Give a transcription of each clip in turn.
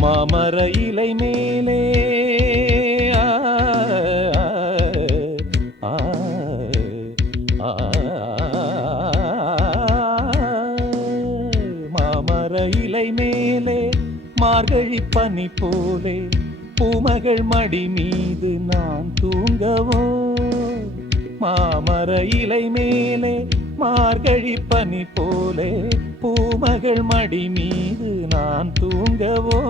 மாமர இலை மேலே மாமர இலை மேலே மார்கழி பனி போலே பூமகள் மடி மீது நான் தூங்கவோ. மாமர இலை மேலே மார்கழி பனி போலே பூமகள் மடி மீது நான் தூங்கவோ.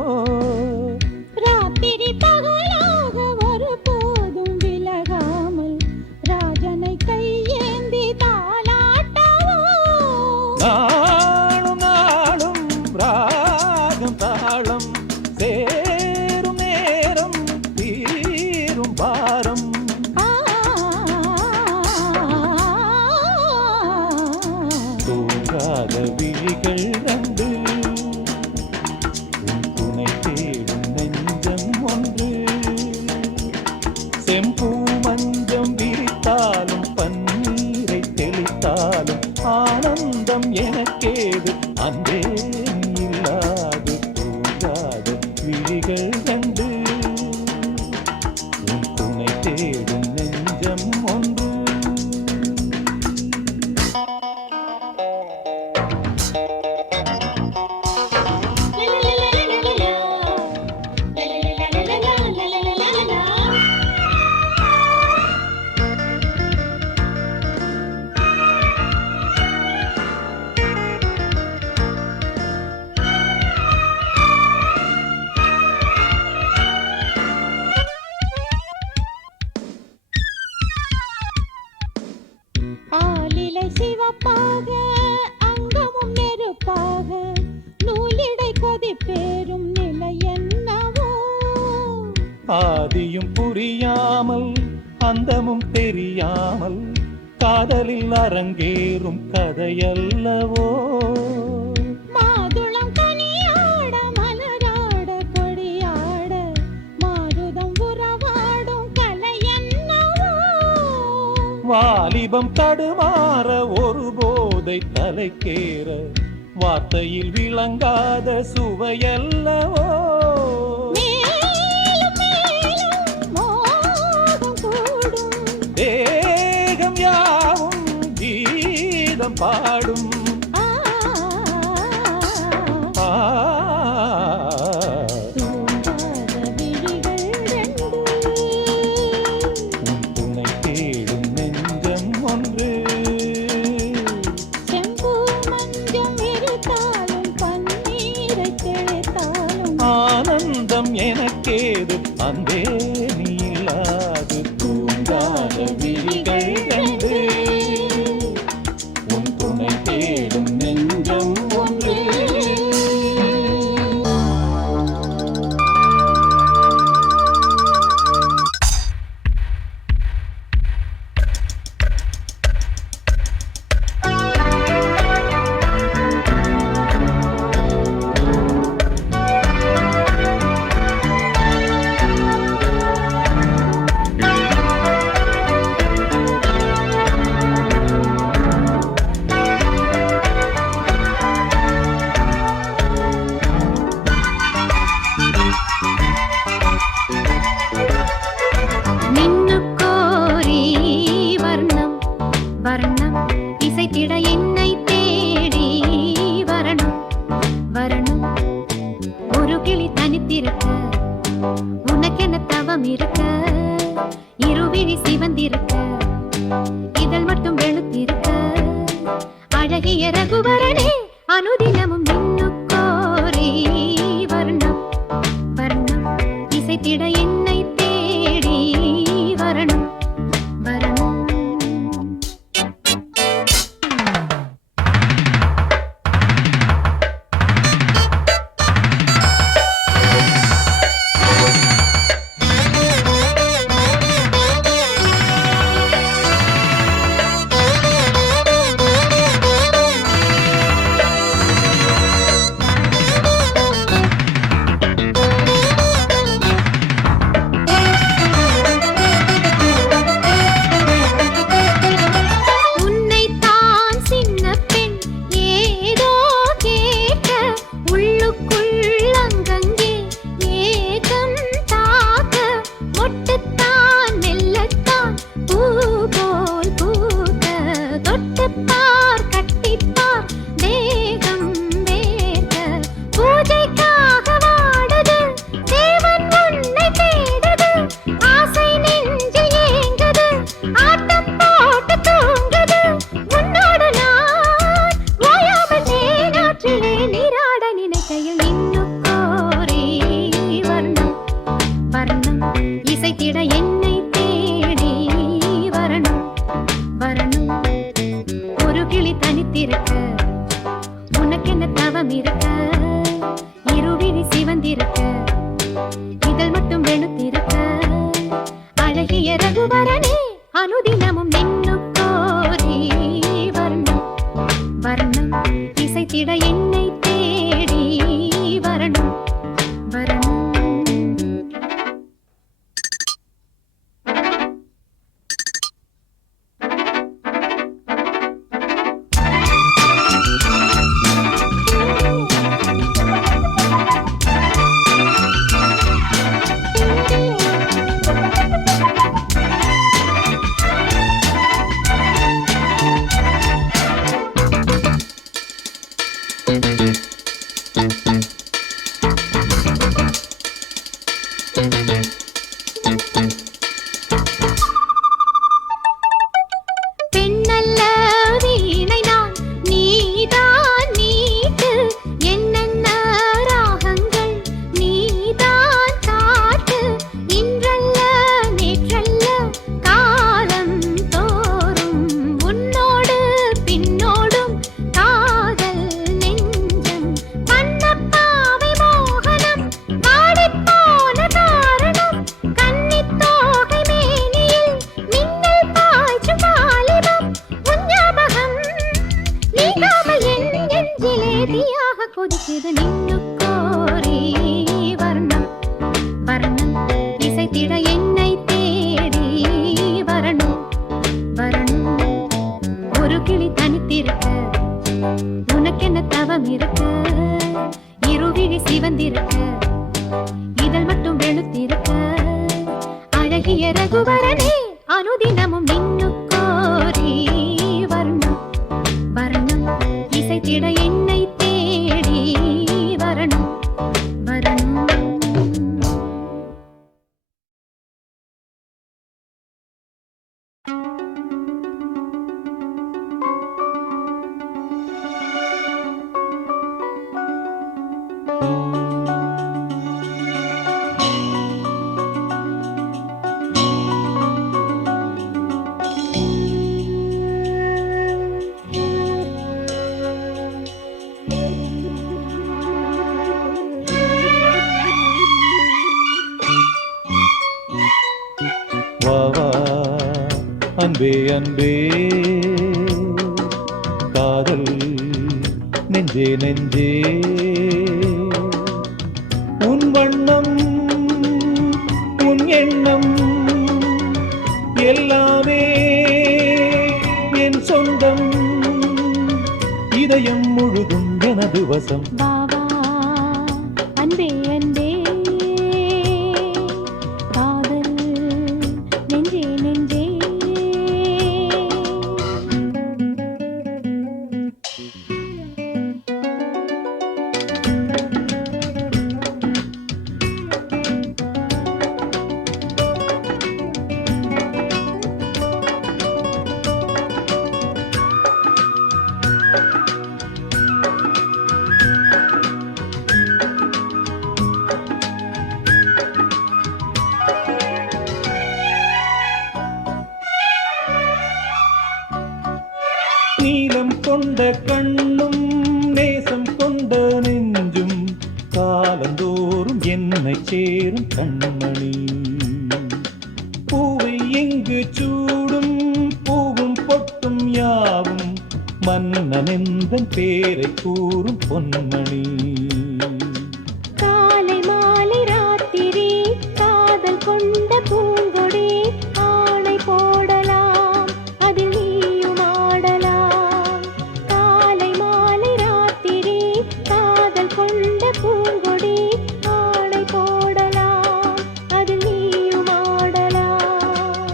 ராத்திரி பகலாக ஒரு போதும் விலகாமல் ராஜனை கையேந்தி தாலாட்டவோ. நாளும் நாளும் ராகம் தாளம் சேரும் நேரம் தீரும் பாரம். தூங்காத விழிகள் கண்டு உன் துணை தேடும் நெஞ்சம் ஒன்று. செம்பூ மஞ்சம் விரித்தாலும் பன்னீரை தெளித்தாலும் ஆனந்தம் எனக்கேது அன்பே இல்லாது. தூங்காத விழிகள் கண்டு உன் துணை தேடும் நெஞ்சம் ஒன்று. ஆலிலை சிவப்பாக அங்கமும் நெருப்பாக நூலிடை கொதிப்பேறும் நிலை என்னவோ. ஆதியும் புரியாமல் அந்தமும் தெரியாமல் காதலில் அரங்கேறும் கதையல்லவோ. மாதுளம் கனியாட மலராட கொடியாட மாருதம் உறவாடும் கலை என்னவோ. வாலிபம் தடுமாற ஒரு போதை தலைக்கேற வார்த்தையில் விளங்காத சுவையல்லவோ. மேலும் மேலும் மோகம் கூடும் தேகம் யாவும் கீதம் பாடும். தூங்காத விழிகள் ரெண்டு உன் துணை தேடும் நெஞ்சம் ஒன்று. செம்பூ மஞ்சம் இருத்தாலும் பன்னீரை தெளித்தாலும் ஆனந்தம் எனக்கேது அன்பே நீ இல்லாது. தூங்காத விழிகள் கண்டு உன் துணை தேடும் நெஞ்சம் ஒன்று. ரகுவரனே அனுதினமும் நின்னுக்கோரி வர்ணம் வர்ணம் இசைத்திட என்னை தேடி வரணும் வரணும். உன்னைத்தான் சின்ன பெண் ஏதோ கேட்க உள்ளுக்குள் அங்கங்கே ஏகம் தாக்க மொட்டுத்தான் மெல்லத்தான் பூ போல் பூக்க தொட்டுப்பார் கட்டிப்பார் தேகம் வேர்க்க பூஜைக்காக வாடுது தேவன் உன்னை தேடுது ஆசை நெஞ்சில் ஏங்குது ஆட்டம் போட்டு தூங்குது உன்னோடு நான் ஓயாமல் தேனாற்றிலே நீராட நினைக்கையில் இன்னுக்கோரி வர்ணம் வர்ணம் இசைத்திட என்னை தேடி வரணும் வரணும். ஒரு கிளி தனித்திருக்க உனக்கென்ன தவம் இருக்க இருவிழி சிவந்திருக்க இதழ் மட்டும் வெளுத்திருக்க அழகிய ரகுவரனே அனுதினமும் நின்னுக்கோரி வர்ணம் வர்ணம் இசைத்திட என்னை தேடி வரணும் வரணும். பெண்ணல்ல வீணை நான் நீதான் மீட்டு என்னென்ன ராகங்கள் நீதான் காட்டு இன்றல்ல நேற்றல்ல காலம் தோறும் உன்னோடு பின்னோடும் காதல் நெஞ்சம் பண்ணப்பாவை மோகனம் பாடிப்போன காரணம் கன்னித்தோகை மேனியில் மின்னல் பாய்ச்சும் வாலிபம் உன் ஞாபகம் நீங்காமல் என் நெஞ்சிலே தீயாக கொதிக்குது நின்னுக்கோரி வர்ணம் வர்ணம் இசைத்திட என்னை தேடி வரணும் வரணும். ஒரு கிளி தனித்திருக்க உனக்கென்ன தவம் இருக்க இருவிழி சிவந்திருக்க இதழ் மட்டும் வெளுத்திருக்க அழகிய ரகுவரனே அனுதினமும் நின்னுக்கோரி வர்ணம் வர்ணம் இசைத்திட என்னை தேடி வரணும் வரணும். வா வா அன்பே அன்பே காதல் நெஞ்சே நெஞ்சே உன் வண்ணம் உன் எண்ணம் எல்லாமே என் சொந்தம் இதயம் முழுதும் எனது வசம். வா வா அன்பே அன்பே காதல் நெஞ்சே நெஞ்சே கண்ட கண்ணும் நேசம் கொண்ட நெஞ்சும் காலந்தோறும் என்னை சேரும் கண்மணி. பூவை எங்கு சூடும் பூவும் பொட்டும் யாவும் மன்னனெந்தன் பேரை கூறும் பொன்மணி. காலை மாலை ராத்திரி காதல் கொண்ட பூங்கொடி ஆணை போடலாம் அதில் நீயும் ஆடலாம். காலை மாலை ராத்திரி காதல் கொண்ட பூங்கொடி ஆணை போடலாம் அதில் நீயும் ஆடலாம்.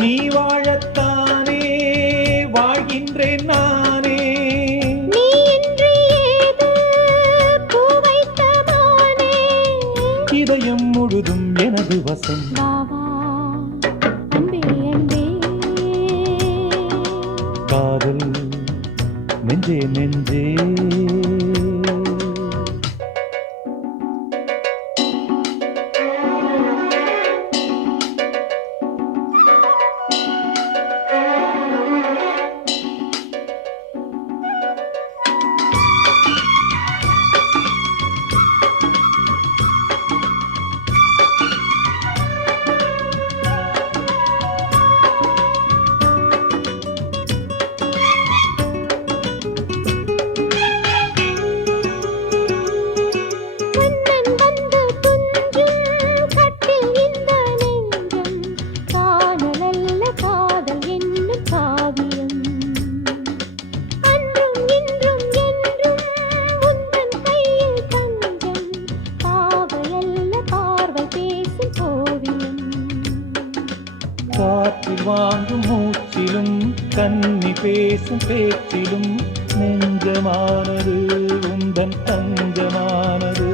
நீ வாழத்தானே வாழ்கின்றேன் நானே. நீ இன்றி ஏது பூ வைத்த மானே. இதயம் முழுதும் எனது வசம். வா வா அன்பே அன்பே. காதல் நெஞ்சே நெஞ்சே. கண்ணன் வந்து துஞ்சும் கட்டில் இந்த நெஞ்சம் காணலல்ல காதல் என்னும் காவியம். அன்றும் இன்றும் என்றும் உந்தன் கையில் தஞ்சம் காவலல்ல பார்வை பேசும் ஓவியம். காற்றில் வாங்கும் மூச்சிலும் கன்னி பேசும் பேச்சிலும் நெஞ்சமானது உந்தன் தஞ்சமானது.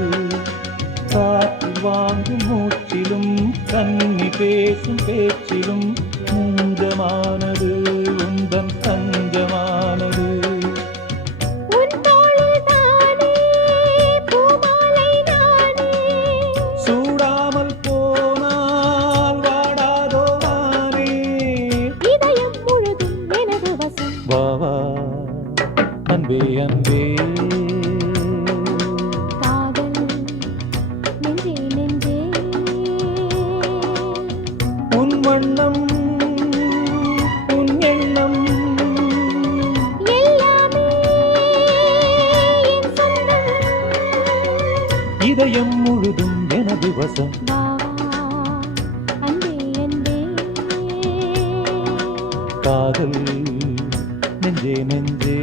காற்றில் வாங்கும் மூச்சிலும் கன்னி பேசும் பேச்சிலும் நெஞ்சமானது உந்தன் தஞ்சமானது. உன் தோளில் தானே பூமாலை நானே. சூடாமல் போனால் வாடாதோ நானே. இதயம் முழுதும் எனது வசம். வா வா அன்பே அன்பே. காதல் நெஞ்சே நெஞ்சே. உன் வண்ணம் உன் எண்ணம் எல்லாமே என் சொந்தம். இதயம் முழுதும் எனது வசம். வா வா அன்பே அன்பே. காதல் நெஞ்சே நெஞ்சே.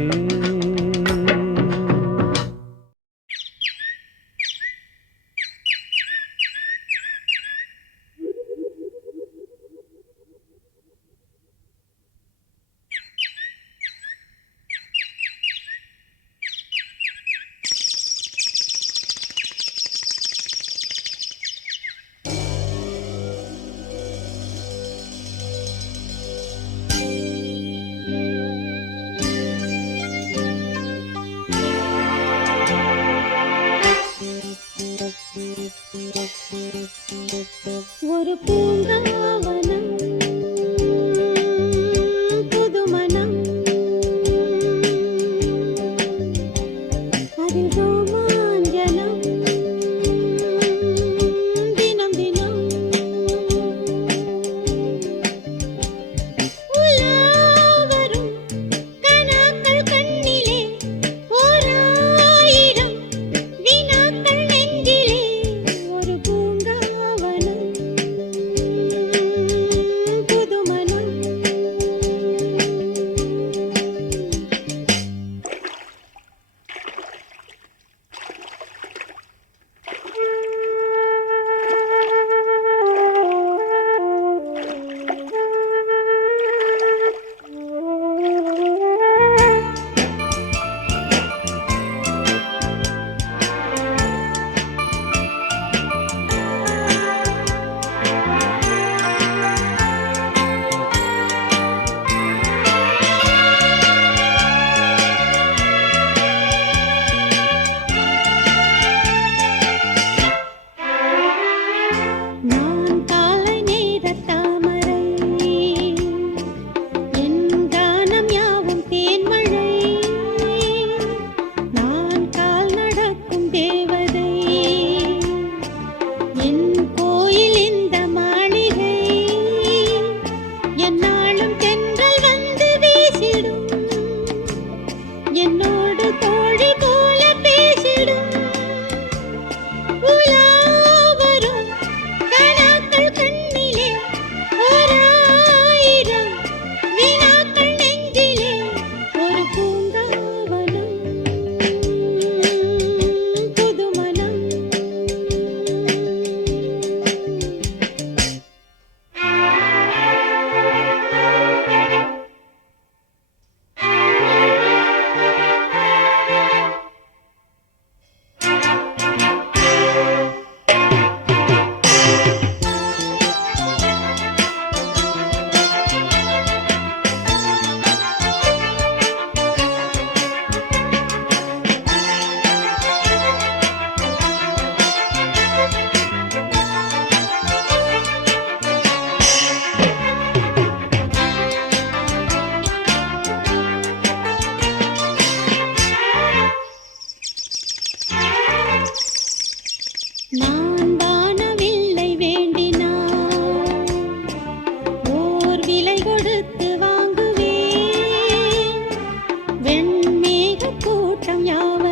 லட்சம் ஞாபகம்